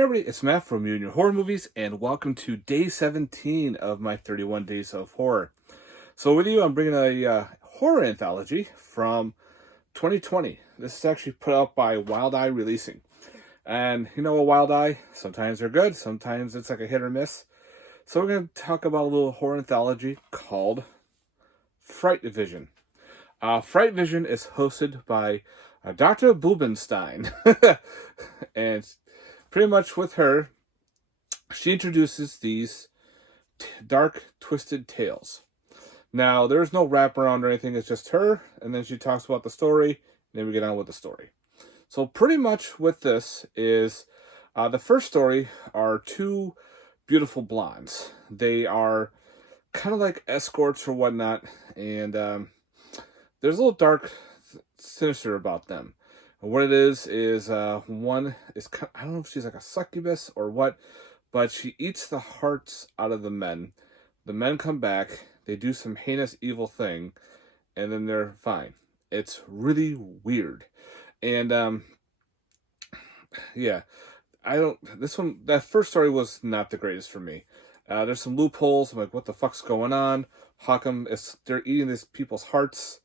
Hey everybody, it's Matt from You and Your Horror Movies, and welcome to day 17 of my 31 Days of Horror. So with you, I'm bringing a horror anthology from 2020. This is actually put out by Wild Eye Releasing. And you know what, Wild Eye, sometimes they're good, sometimes it's like a hit or miss. So we're going to talk about a little horror anthology called Frightvision. Frightvision is hosted by Dr. Bubenstein. And pretty much with her, she introduces these dark, twisted tales. Now, there's no wraparound or anything. It's just her, and then she talks about the story, and then we get on with the story. So pretty much with this is, the first story are two beautiful blondes. They are kind of like escorts or whatnot, and there's a little dark, sinister about them. And what it is one is, I don't know if she's like a succubus or what, but she eats the hearts out of the men. The men come back, they do some heinous evil thing, and then they're fine. It's really weird. And yeah, that first story was not the greatest for me. There's some loopholes. I'm like, what the fuck's going on? How come they're eating these people's hearts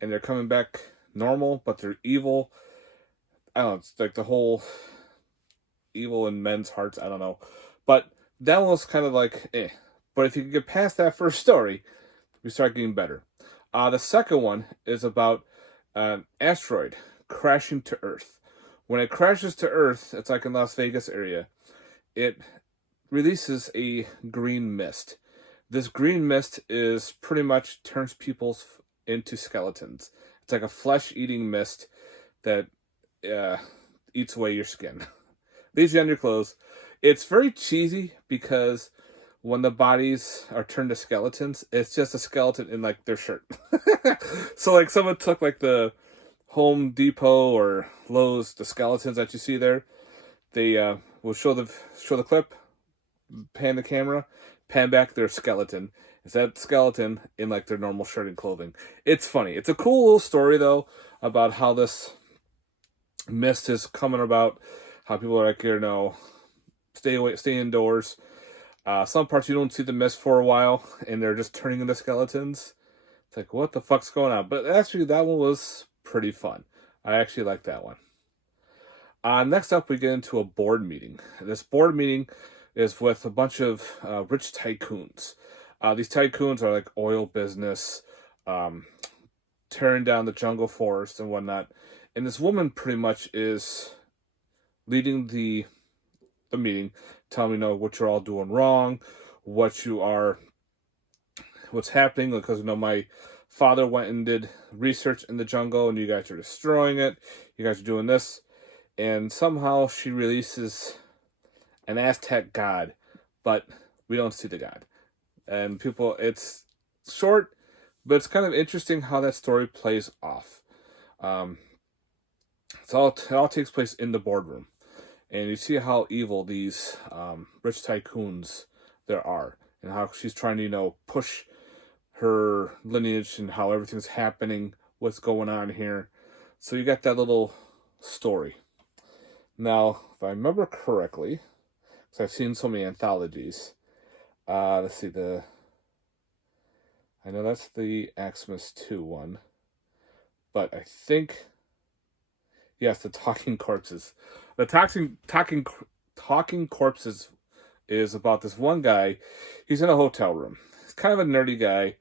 and they're coming back normal, but they're evil? I don't know, it's like the whole evil in men's hearts, I don't know. But that one was kind of like, eh. But if you can get past that first story, we start getting better. The second one is about an asteroid crashing to Earth. When it crashes to Earth, it's like in Las Vegas area, it releases a green mist. This green mist is pretty much turns people into skeletons. It's like a flesh-eating mist that eats away your skin. Leaves you on your clothes. It's very cheesy because when the bodies are turned to skeletons, it's just a skeleton in like their shirt. So like someone took like the Home Depot or Lowe's, the skeletons that you see there. They will show the clip, pan the camera, pan back their skeleton. It's that skeleton in like their normal shirt and clothing. It's funny. It's a cool little story though about how this mist is coming about, how people are like, stay away, stay indoors. Some parts you don't see the mist for a while, and they're just turning into skeletons. It's like, what the fuck's going on? But actually, that one was pretty fun. I actually like that one. Next up, we get into a board meeting. This board meeting is with a bunch of rich tycoons. These tycoons are like oil business, tearing down the jungle forest and whatnot. And this woman pretty much is leading the meeting, telling me, what you're all doing wrong, what's happening, because my father went and did research in the jungle and you guys are destroying it, you guys are doing this. And somehow she releases an Aztec god, but we don't see the god. And people, it's short, but it's kind of interesting how that story plays off. It all takes place in the boardroom. And you see how evil these rich tycoons there are, and how she's trying to, push her lineage and how everything's happening, what's going on here. So you got that little story. Now, if I remember correctly, because I've seen so many anthologies, let's see, I know that's the Xmas 2 one, but I think, yes, the Talking Corpses. The Talking Corpses is about this one guy. He's in a hotel room. He's kind of a nerdy guy.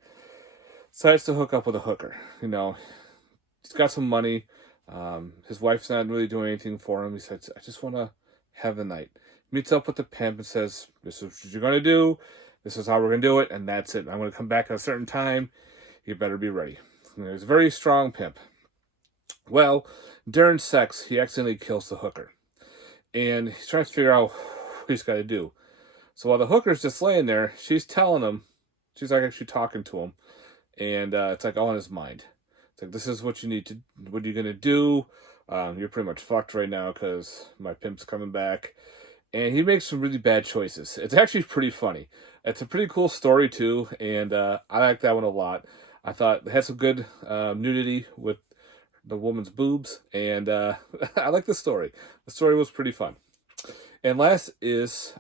Decides to hook up with a hooker. He's got some money. His wife's not really doing anything for him. He says, I just want to have the night. Meets up with the pimp and says, this is what you're going to do. This is how we're going to do it. And that's it. I'm going to come back at a certain time. You better be ready. He's a very strong pimp. Well, during sex, he accidentally kills the hooker. And he's trying to figure out what he's got to do. So while the hooker's just laying there, she's telling him, she's like actually talking to him. And it's like all in his mind. It's like, this is what you need to, what are you going to do? You're pretty much fucked right now because my pimp's coming back. And he makes some really bad choices. It's actually pretty funny. It's a pretty cool story too. And I like that one a lot. I thought it had some good nudity with the woman's boobs, and I like the story. The story was pretty fun. And last is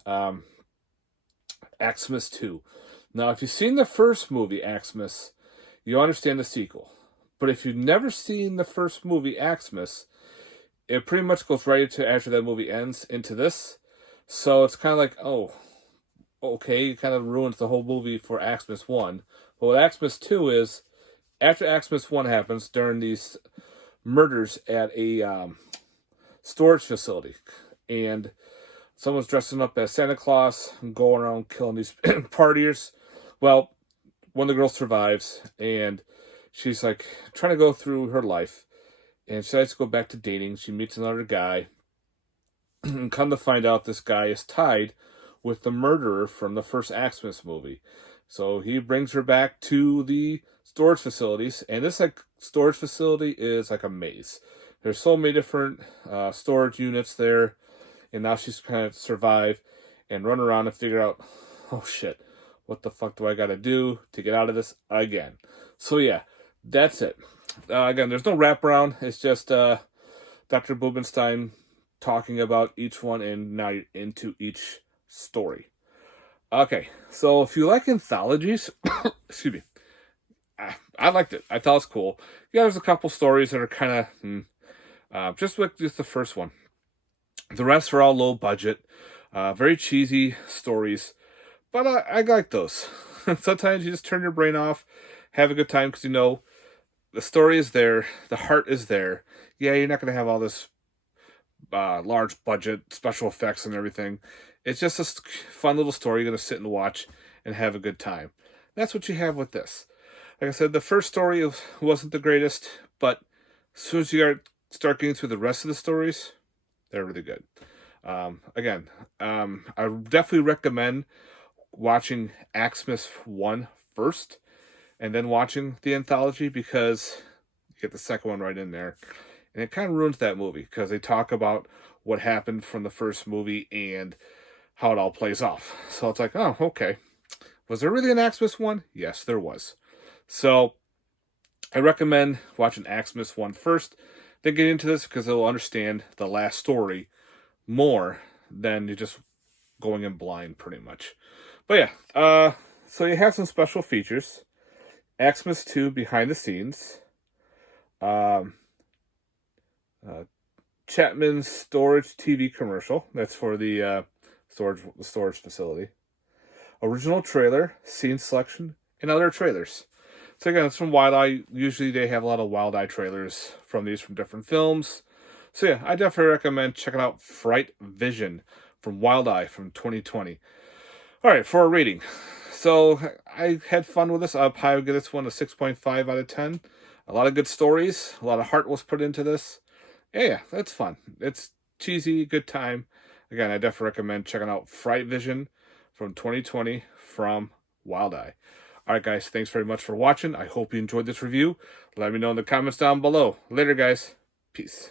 Xmas 2. Now, if you've seen the first movie, Xmas, you understand the sequel. But if you've never seen the first movie, Xmas, it pretty much goes right into, after that movie ends, into this. So it's kind of like, oh, okay, it kind of ruins the whole movie for Xmas 1. But what Xmas 2 is, after Xmas 1 happens, during these murders at a storage facility, and someone's dressing up as Santa Claus and going around killing these partiers. Well, one of the girls survives, and she's like trying to go through her life, and she decides to go back to dating. She meets another guy, and come to find out this guy is tied with the murderer from the first Xmas movie. So he brings her back to the storage facilities, and this storage facility is like a maze. There's so many different storage units there, and now she's trying to survive and run around and figure out, oh shit, what the fuck do I gotta do to get out of this again? So yeah, that's it. Again, there's no wraparound. It's just Dr. Bubenstein talking about each one, and now you're into each story. Okay, so if you like anthologies, excuse me, I liked it. I thought it was cool. Yeah, there's a couple stories that are kind of, just like just the first one. The rest are all low budget, very cheesy stories, but I like those. Sometimes you just turn your brain off, have a good time, because you know the story is there, the heart is there. Yeah, you're not going to have all this large budget special effects and everything. It's just a fun little story you're going to sit and watch and have a good time. That's what you have with this. Like I said, the first story wasn't the greatest, but as soon as you start getting through the rest of the stories, they're really good. Again, I definitely recommend watching Xmas 1 first, and then watching the anthology, because you get the second one right in there. And it kind of ruins that movie, because they talk about what happened from the first movie and how it all plays off. So it's like, oh, okay. Was there really an Xmas 1? Yes, there was. So I recommend watching Xmas 1 first, then get into this, because they'll understand the last story more than you just going in blind, pretty much. But yeah, so you have some special features. Xmas 2 behind the scenes. Chapman's storage TV commercial. That's for the storage facility. Original trailer, scene selection, and other trailers. So again, it's from Wild Eye. Usually they have a lot of Wild Eye trailers from different films. So yeah, I definitely recommend checking out Frightvision from Wild Eye from 2020. All right, for a rating. So I had fun with this. I'll probably give this one a 6.5 out of 10. A lot of good stories. A lot of heart was put into this. Yeah, that's fun. It's cheesy, good time. Again, I definitely recommend checking out Frightvision from 2020 from Wild Eye. All right, guys, thanks very much for watching. I hope you enjoyed this review. Let me know in the comments down below. Later, guys. Peace.